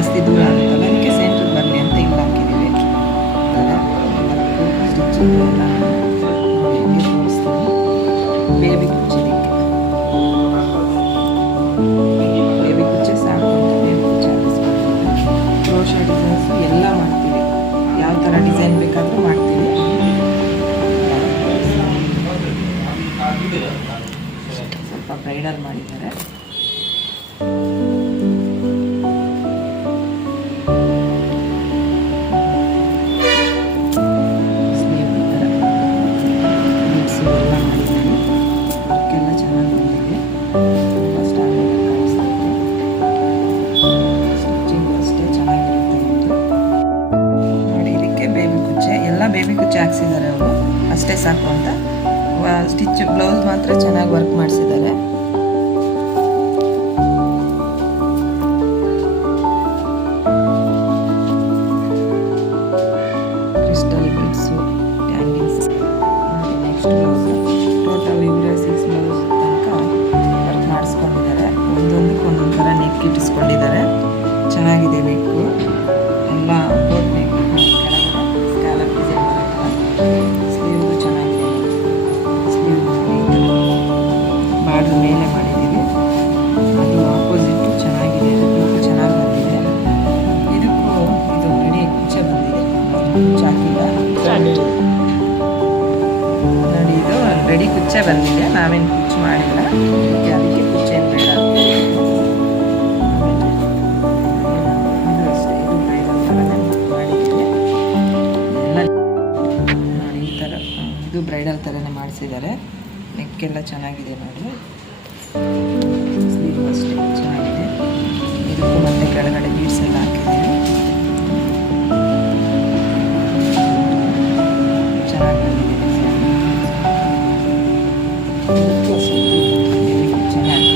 ಜಾಸ್ತಿ ದೂರ ಆಗುತ್ತಲ್ಲ, ಅದಕ್ಕೆ ಸೆಂಟ್ರಿಗೆ ಬರಲಿ ಅಂತ ಇಲ್ಲಿ ಹಾಕಿದ್ದೀವಿ. ಸ್ಟಿಚಿಂಗ್ ಎಲ್ಲ ಹೆಂಗೆ ತೋರಿಸ್ತೀನಿ. ಬೇಬಿ ಕುಚ್ಚಿದಕ್ಕೆ ಬೇಬಿ ಕುಚ್ಚೆ ಸಾಕು ಅಂತ ಬೇಬಿ ಕುಚ್ಚೆ ಹಾಕಿಸ್ಕೊಳ್ತೀವಿ. ಕ್ರೋಶಾ ಡಿಸೈನ್ಸು ಎಲ್ಲ ಮಾಡ್ತೀವಿ, ಯಾವ ಥರ ಡಿಸೈನ್ ಬೇಕಾದರೂ ಮಾಡ್ತೀವಿ. ಸ್ವಲ್ಪ ಬ್ರೈಡಲ್ ಮಾಡಿದ್ದಾರೆ. ಬೇಬಿ ಕುಚ್ಚೆ ಹಾಕ್ಸಿದ್ದಾರೆ ಅವರು, ಅಷ್ಟೇ ಸಾಕು ಅಂತ. ಸ್ಟಿಚ್ ಬ್ಲೌಸ್ ಮಾತ್ರ ಚೆನ್ನಾಗಿ ವರ್ಕ್ ಮಾಡಿಸಿದ್ದಾರೆ. Crystal beads, hangings. Next blouse total ಇವರೇ 6 ಬ್ಲೌಸ್ ತನಕ ವರ್ಕ್ ಮಾಡಿಸ್ಕೊಂಡಿದ್ದಾರೆ. ಒಂದೊಂದಕ್ಕೆ ಒಂದೊಂದು ಥರ ನೆಕ್ ಇಟ್ಟಿಸ್ಕೊಂಡಿದ್ದಾರೆ. ಚೆನ್ನಾಗಿದೆ ನೆಕ್ಕು ಎಲ್ಲ ಬೋಟ್ ನೆಕ್. ಸ್ಕ್ಯಾಲಪ್ ಡಿಸೈನ್ ಬರುತ್ತೆ. ಸ್ಲೀವ್ದು ಚೆನ್ನಾಗಿದೆ. ಸ್ಲೀವ್ ಬಾರ್ಡ್ರ್ ಮೇಲೆ ಮಾಡಿದ್ದೀವಿ. ಅದು ಆಪೋಸಿಟ್ಟು ಚೆನ್ನಾಗಿದೆ. ಇದಕ್ಕೂ ಚೆನ್ನಾಗಿ ಬಂದಿದೆ. ಇದಕ್ಕೂ ಇದು ರೆಡಿ ಕುಚ್ಚೆ ಬಂದಿದೆ. ಚಾಕಿಲ್ಲ ನೋಡಿ, ಇದು ರೆಡಿ ಕುಚ್ಚೆ ಬಂದಿದೆ. ನಾವೇನು ಕುಚ್ಚು ಮಾಡಿಲ್ಲ, ಅದಕ್ಕೆ ಕುಚ್ಚೆ ಏನು ಬೇಡ. ಇದು ಬ್ರೈಡಲ್ ಥರನೇ ಮಾಡಿಸಿದ್ದಾರೆ. ನೆಕ್ಕೆಲ್ಲ ಚೆನ್ನಾಗಿದೆ ನೋಡಿ. ಸ್ಲೀವ್ ಅಷ್ಟೇ ಚೆನ್ನಾಗಿದೆ. ಇದಕ್ಕೂ ಮತ್ತೆ ಕೆಳಗಡೆ ಬೀಡ್ಸ್ ಎಲ್ಲ ಹಾಕಿದ್ದೀವಿ. ಚೆನ್ನಾಗಿ ಬಂದಿದೆ. ಇದಕ್ಕೂ ಅಷ್ಟೇ ಚೆನ್ನಾಗಿ